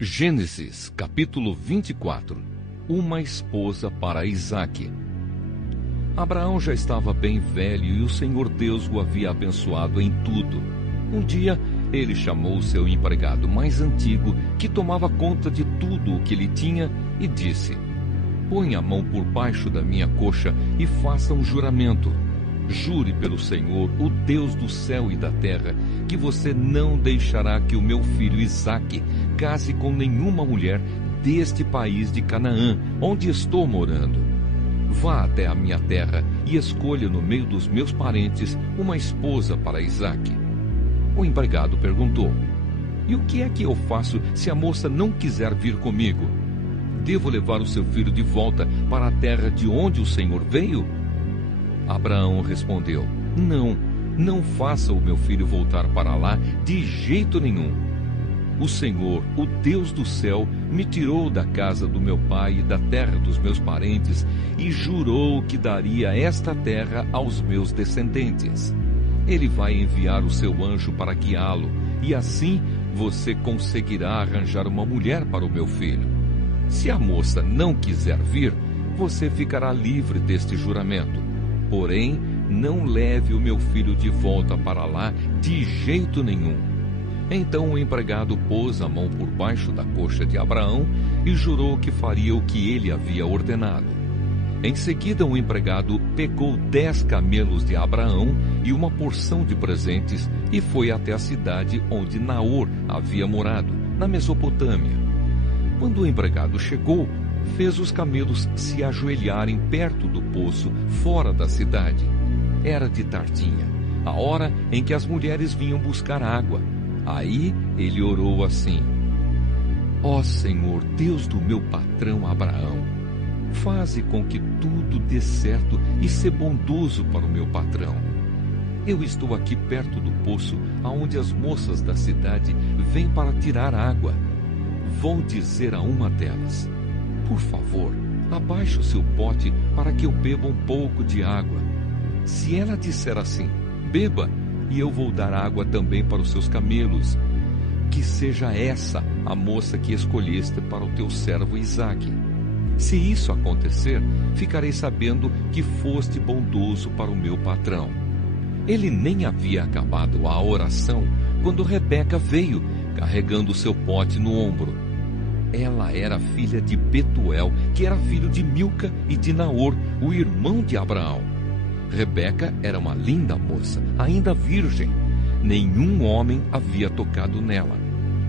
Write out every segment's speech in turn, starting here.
Gênesis, capítulo 24. Uma esposa para Isaque. Abraão já estava bem velho e o Senhor Deus o havia abençoado em tudo. Um dia, ele chamou seu empregado mais antigo, que tomava conta de tudo o que ele tinha, e disse: "Põe a mão por baixo da minha coxa e faça um juramento. Jure pelo Senhor, o Deus do céu e da terra, que você não deixará que o meu filho Isaque case com nenhuma mulher deste país de Canaã, onde estou morando. Vá até a minha terra e escolha no meio dos meus parentes uma esposa para Isaque." O empregado perguntou: "E o que é que eu faço se a moça não quiser vir comigo? Devo levar o seu filho de volta para a terra de onde o Senhor veio?" Abraão respondeu: Não faça o meu filho voltar para lá de jeito nenhum. O Senhor, o Deus do céu, me tirou da casa do meu pai e da terra dos meus parentes e jurou que daria esta terra aos meus descendentes. Ele vai enviar o seu anjo para guiá-lo, e assim você conseguirá arranjar uma mulher para o meu filho. Se a moça não quiser vir, você ficará livre deste juramento. Porém, não leve o meu filho de volta para lá de jeito nenhum." Então o empregado pôs a mão por baixo da coxa de Abraão e jurou que faria o que ele havia ordenado. Em seguida, o empregado pegou 10 camelos de Abraão e uma porção de presentes e foi até a cidade onde Naor havia morado, na Mesopotâmia. Quando o empregado chegou, fez os camelos se ajoelharem perto do poço, fora da cidade. Era de tardinha, a hora em que as mulheres vinham buscar água. Aí ele orou assim: "Ó Senhor, Deus do meu patrão Abraão, faze com que tudo dê certo e sê bondoso para o meu patrão. Eu estou aqui perto do poço, aonde as moças da cidade vêm para tirar água. Vou dizer a uma delas: por favor, abaixe o seu pote para que eu beba um pouco de água. Se ela disser assim: beba, e eu vou dar água também para os seus camelos, que seja essa a moça que escolheste para o teu servo Isaque. Se isso acontecer, ficarei sabendo que foste bondoso para o meu patrão." Ele nem havia acabado a oração quando Rebeca veio, carregando o seu pote no ombro. Ela era filha de Betuel, que era filho de Milca e de Naor, o irmão de Abraão. Rebeca era uma linda moça, ainda virgem. Nenhum homem havia tocado nela.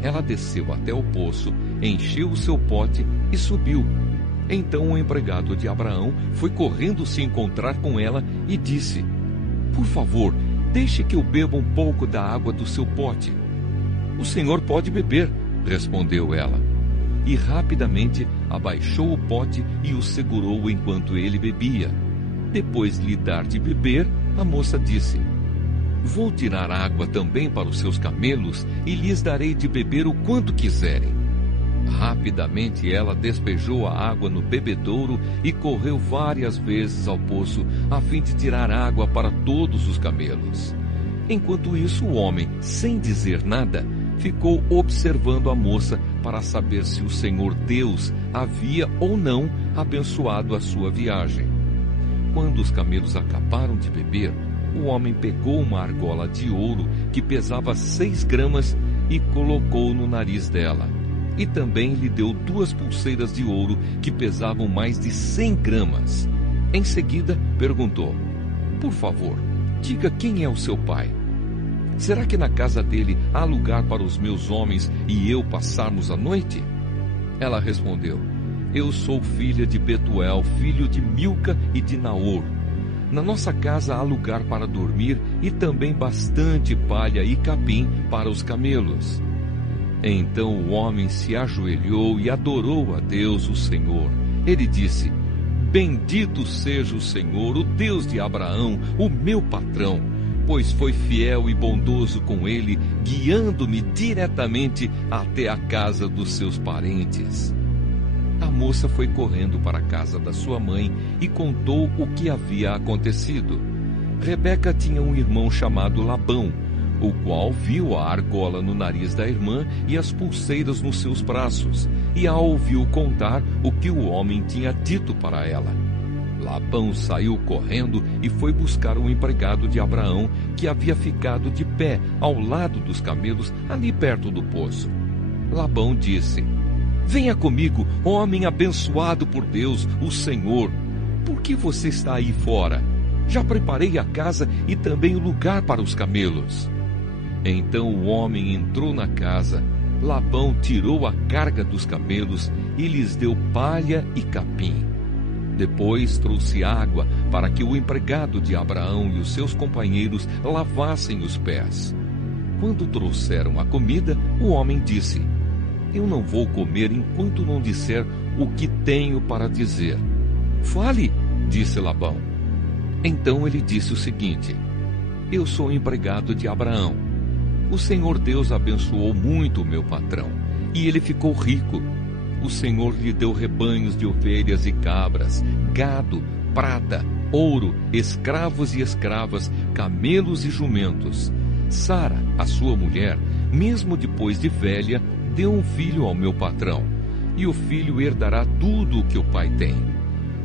Ela desceu até o poço, encheu o seu pote e subiu. Então o empregado de Abraão foi correndo se encontrar com ela e disse: "Por favor, deixe que eu beba um pouco da água do seu pote." "O senhor pode beber", respondeu ela. E rapidamente abaixou o pote e o segurou enquanto ele bebia. Depois de lhe dar de beber, a moça disse: "Vou tirar água também para os seus camelos e lhes darei de beber o quanto quiserem." Rapidamente ela despejou a água no bebedouro e correu várias vezes ao poço a fim de tirar água para todos os camelos. Enquanto isso, o homem, sem dizer nada, ficou observando a moça para saber se o Senhor Deus havia ou não abençoado a sua viagem. Quando os camelos acabaram de beber, o homem pegou uma argola de ouro que pesava 6 gramas e colocou no nariz dela. E também lhe deu 2 pulseiras de ouro que pesavam mais de 100 gramas. Em seguida, perguntou: "Por favor, diga quem é o seu pai. Será que na casa dele há lugar para os meus homens e eu passarmos a noite?" Ela respondeu: "Eu sou filha de Betuel, filho de Milca e de Naor. Na nossa casa há lugar para dormir e também bastante palha e capim para os camelos." Então o homem se ajoelhou e adorou a Deus, o Senhor. Ele disse: "Bendito seja o Senhor, o Deus de Abraão, o meu patrão, pois foi fiel e bondoso com ele, guiando-me diretamente até a casa dos seus parentes." A moça foi correndo para a casa da sua mãe e contou o que havia acontecido. Rebeca tinha um irmão chamado Labão, o qual viu a argola no nariz da irmã e as pulseiras nos seus braços, e a ouviu contar o que o homem tinha dito para ela. Labão saiu correndo e foi buscar o empregado de Abraão, que havia ficado de pé ao lado dos camelos, ali perto do poço. Labão disse: Venha comigo, homem abençoado por Deus, o Senhor. Por que você está aí fora? Já preparei a casa e também o lugar para os camelos. Então o homem entrou na casa. Labão tirou a carga dos camelos e lhes deu palha e capim. Depois trouxe água para que o empregado de Abraão e os seus companheiros lavassem os pés. Quando trouxeram a comida, o homem disse: Eu não vou comer enquanto não disser o que tenho para dizer. Fale, disse Labão. Então ele disse o seguinte: Eu sou empregado de Abraão. O Senhor Deus abençoou muito o meu patrão, e ele ficou rico. O Senhor lhe deu rebanhos de ovelhas e cabras, gado, prata, ouro, escravos e escravas, camelos e jumentos. Sara, a sua mulher, mesmo depois de velha, deu um filho ao meu patrão, e o filho herdará tudo o que o pai tem.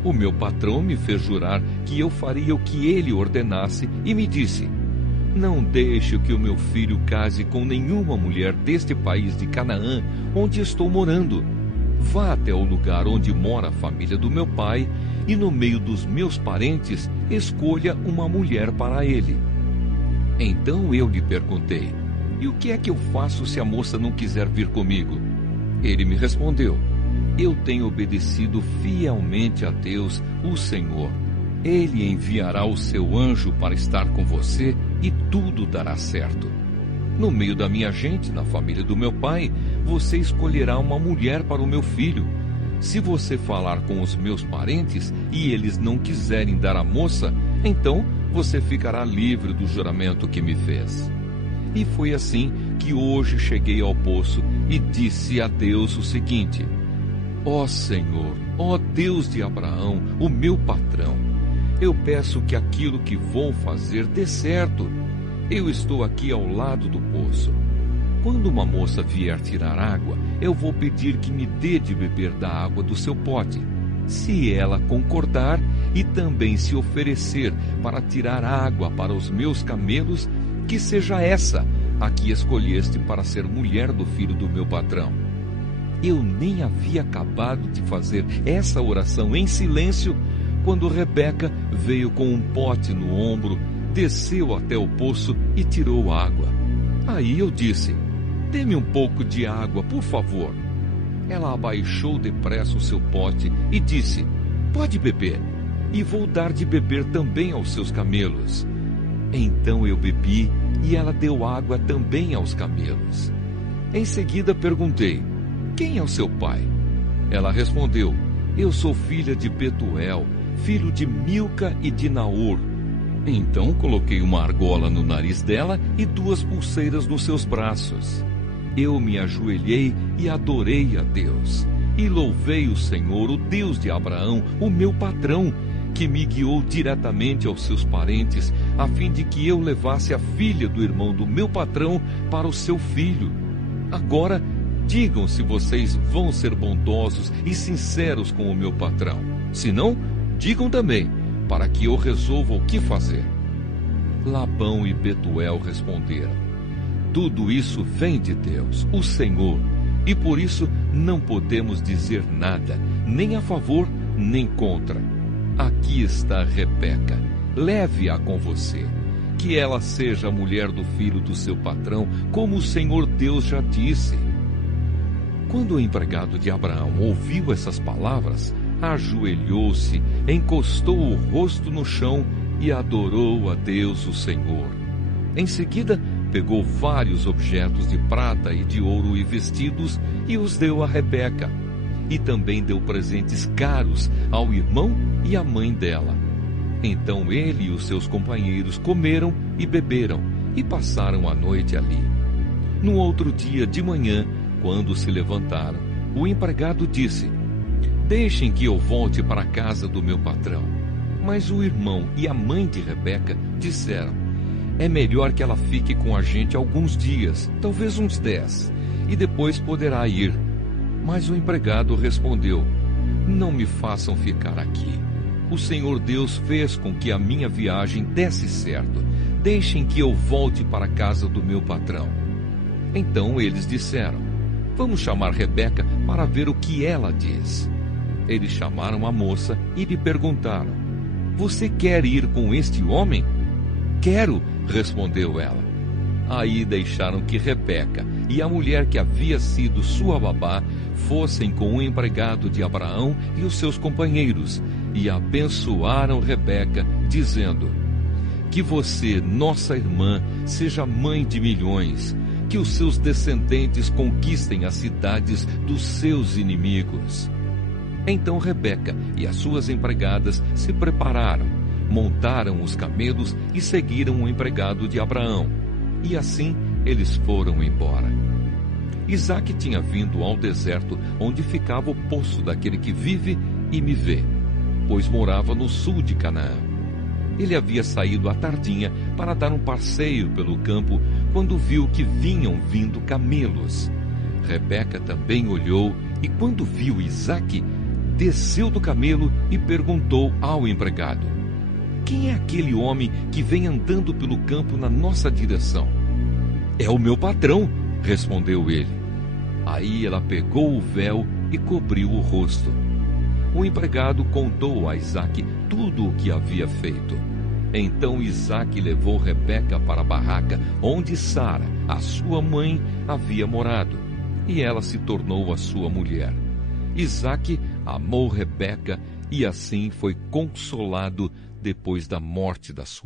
O meu patrão me fez jurar que eu faria o que ele ordenasse e me disse: Não deixe que o meu filho case com nenhuma mulher deste país de Canaã, onde estou morando. Vá até o lugar onde mora a família do meu pai, e no meio dos meus parentes escolha uma mulher para ele. Então eu lhe perguntei: E o que é que eu faço se a moça não quiser vir comigo? Ele me respondeu: Eu tenho obedecido fielmente a Deus, o Senhor. Ele enviará o seu anjo para estar com você e tudo dará certo. No meio da minha gente, na família do meu pai, você escolherá uma mulher para o meu filho. Se você falar com os meus parentes e eles não quiserem dar a moça, então você ficará livre do juramento que me fez. E foi assim que hoje cheguei ao poço e disse a Deus o seguinte: Ó Senhor, ó Deus de Abraão, o meu patrão, eu peço que aquilo que vou fazer dê certo. Eu estou aqui ao lado do poço. Quando uma moça vier tirar água, eu vou pedir que me dê de beber da água do seu pote. Se ela concordar e também se oferecer para tirar água para os meus camelos, que seja essa a que escolheste para ser mulher do filho do meu patrão. Eu nem havia acabado de fazer essa oração em silêncio, quando Rebeca veio com um pote no ombro, desceu até o poço e tirou água. Aí eu disse: Dê-me um pouco de água, por favor. Ela abaixou depressa o seu pote e disse: Pode beber, e vou dar de beber também aos seus camelos. Então eu bebi, e ela deu água também aos camelos. Em seguida perguntei: Quem é o seu pai? Ela respondeu: Eu sou filha de Betuel, filho de Milca e de Naor. Então coloquei uma argola no nariz dela e 2 pulseiras nos seus braços. Eu me ajoelhei e adorei a Deus. E louvei o Senhor, o Deus de Abraão, o meu patrão, que me guiou diretamente aos seus parentes, a fim de que eu levasse a filha do irmão do meu patrão para o seu filho. Agora, digam se vocês vão ser bondosos e sinceros com o meu patrão. Se não, digam também, para que eu resolva o que fazer. Labão e Betuel responderam: Tudo isso vem de Deus, o Senhor, e por isso não podemos dizer nada, nem a favor, nem contra. Aqui está Rebeca, leve-a com você, que ela seja a mulher do filho do seu patrão, como o Senhor Deus já disse. Quando o empregado de Abraão ouviu essas palavras, ajoelhou-se, encostou o rosto no chão e adorou a Deus o Senhor. Em seguida, pegou vários objetos de prata e de ouro e vestidos e os deu a Rebeca. E também deu presentes caros ao irmão e à mãe dela. Então ele e os seus companheiros comeram e beberam e passaram a noite ali. No outro dia de manhã, quando se levantaram, o empregado disse: Deixem que eu volte para a casa do meu patrão. Mas o irmão e a mãe de Rebeca disseram: É melhor que ela fique com a gente alguns dias, talvez uns 10, e depois poderá ir. Mas o empregado respondeu: não me façam ficar aqui. O Senhor Deus fez com que a minha viagem desse certo. Deixem que eu volte para a casa do meu patrão. Então eles disseram: vamos chamar Rebeca para ver o que ela diz. Eles chamaram a moça e lhe perguntaram: você quer ir com este homem? Quero, respondeu ela. Aí deixaram que Rebeca e a mulher que havia sido sua babá fossem com o empregado de Abraão e os seus companheiros, e abençoaram Rebeca, dizendo: que você, nossa irmã, seja mãe de milhões, que os seus descendentes conquistem as cidades dos seus inimigos. Então Rebeca e as suas empregadas se prepararam, montaram os camelos e seguiram o empregado de Abraão. E assim eles foram embora. Isaque tinha vindo ao deserto, onde ficava o poço daquele que vive e me vê, pois morava no sul de Canaã. Ele havia saído à tardinha para dar um passeio pelo campo, quando viu que vinham vindo camelos. Rebeca também olhou, e quando viu Isaque, desceu do camelo e perguntou ao empregado: quem é aquele homem que vem andando pelo campo na nossa direção? É o meu patrão, respondeu ele. Aí ela pegou o véu e cobriu o rosto. O empregado contou a Isaque tudo o que havia feito. Então Isaque levou Rebeca para a barraca onde Sara, a sua mãe, havia morado, e ela se tornou a sua mulher. Isaque amou Rebeca e assim foi consolado depois da morte da sua